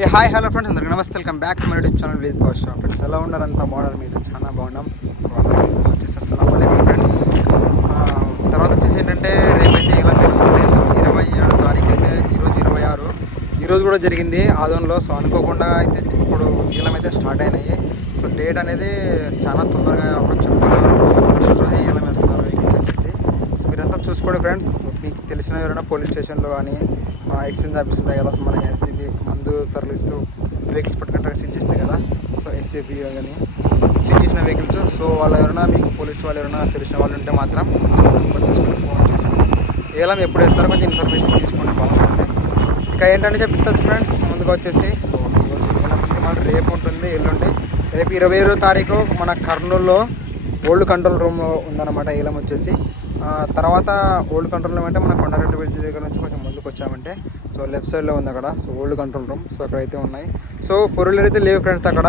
ఏ hi hello friends అందరికీ నమస్తే. Welcome back to my YouTube channel village boss shop. Friends ఎలా ఉన్నారంతా model మీద చాలా బాగున్నాం. సో అందరికీ వచ్చేసి అస్సలం ఫ్రెండ్స్. తర్వాత వచ్చేసి ఏంటంటే రేపైతే ఇలా జరుగుతుంది సో ఇరవై ఏడు తారీఖు అయితే ఈరోజు ఇరవై ఆరు. ఈరోజు కూడా జరిగింది ఆదోన్లో. సో అనుకోకుండా అయితే ఇప్పుడు ఈలం అయితే స్టార్ట్ అయినాయి. సో డేట్ అనేది చాలా తొందరగా అప్పుడు చెప్తున్నారు. ఫస్ట్ రోజు ఈలం వేస్తున్నారు వెహికల్స్ సో మీరంతా చూసుకోండి ఫ్రెండ్స్. మీకు తెలిసిన ఎవరైనా పోలీస్ స్టేషన్లో కానీ ఎక్స్చేంజ్ ఆఫీస్ ఉంటాయి కదా సో మన ఎస్సీబీ మందు వెహికల్స్ పట్టుకుంటారు సీజ్ చేసినాయి కదా. సో ఎస్సీబీ కానీ సీజ్ చేసిన వెహికల్స్. సో వాళ్ళు ఎవరైనా మీకు పోలీస్ వాళ్ళు ఎవరైనా తెలిసిన వాళ్ళు ఉంటే మాత్రం నెంబర్ తీసుకొని ఫోన్ చేసుకోండి ఏలం ఎప్పుడు వేస్తారో కొంచెం ఇన్ఫర్మేషన్ తీసుకోండి బాగుంటుంది ఇంకా ఏంటంటే చెప్తాను ఫ్రెండ్స్ ముందుగా వచ్చేసి సో ఈరోజు ఉంది మళ్ళీ రేపు ఉంటుంది ఎల్లుండి. రేపు ఇరవై ఏడో తారీఖు మన కర్నూలులో ఓల్డ్ కంట్రోల్ రూమ్లో ఉందన్నమాట ఏలం వచ్చేసి. తర్వాత ఓల్డ్ కంట్రోల్ రూమ్ అంటే మన కొండారెడ్డి బ్రిడ్జ్ దగ్గర నుంచి కొంచెం ముందుకు వచ్చామంటే సో లెఫ్ట్ సైడ్లో ఉంది అక్కడ. So old control room so అక్కడైతే ఉన్నాయి. సో ఫోర్ వీలర్ అయితే లేవు ఫ్రెండ్స్ అక్కడ.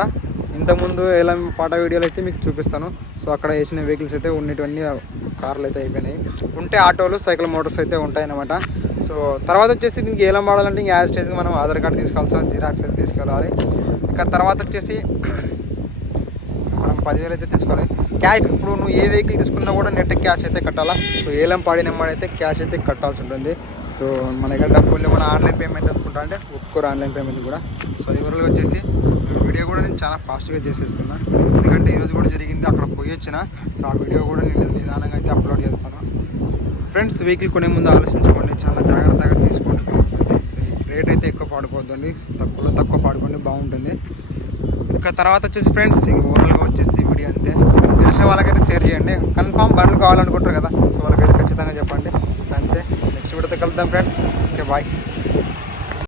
ఇంతకుముందు ఎలా పాట వీడియోలు అయితే మీకు చూపిస్తాను. సో అక్కడ వేసిన వెహికల్స్ అయితే ఉన్నటువంటి కార్లు అయితే అయిపోయినాయి. ఉంటే ఆటోలు సైకిల్ మోటార్స్ అయితే ఉంటాయన్నమాట. సో తర్వాత వచ్చేసి దీనికి ఏలం వాడాలంటే ఇంకా యాజ్ స్టేజ్కి మనం ఆధార్ కార్డు తీసుకోవాల్సిన జిరాక్స్ అయితే తీసుకెళ్ళాలి. ఇంకా తర్వాత వచ్చేసి పదివేలు అయితే తీసుకోవాలి. క్యాష్ ఇప్పుడు నువ్వు ఏ వెహికల్ తీసుకున్నా కూడా నెట్ క్యాష్ అయితే కట్టాలా? సో ఏలం పాడిన అయితే క్యాష్ అయితే కట్టాల్సి ఉంటుంది. సో మన దగ్గర డబ్బులు మన ఆన్లైన్ పేమెంట్ అనుకుంటా అంటే ఒప్పుకోరు ఆన్లైన్ పేమెంట్ కూడా. సో ఇవరకు వచ్చేసి వీడియో కూడా నేను చాలా ఫాస్ట్గా చేసేస్తున్నా. ఎందుకంటే ఈరోజు కూడా జరిగింది అక్కడ పోయి వచ్చిన. సో ఆ వీడియో కూడా నేను నిదానంగా అయితే అప్లోడ్ చేస్తాను. ఫ్రెండ్స్ వెహికల్ కొనే ముందు ఆలోచించుకోండి. చాలా జాగ్రత్తగా తీసుకోండి. రేట్ అయితే ఎక్కువ పాడుకోవద్దండి. తక్కువలో తక్కువ పాడుకోండి బాగుంటుంది. ఇంకా తర్వాత వచ్చేసి ఫ్రెండ్స్ ఇక ఓవరాల్గా వచ్చేసి వీడియో అంతే. తెలిసిన వాళ్ళకైతే షేర్ చేయండి. కన్ఫామ్ బండ్లు కావాలనుకుంటారు కదా. సో వాళ్ళకైతే ఖచ్చితంగా చెప్పండి. అంతే. నెక్స్ట్ వీడియోతో కలుద్దాం ఫ్రెండ్స్ ఓకే బాయ్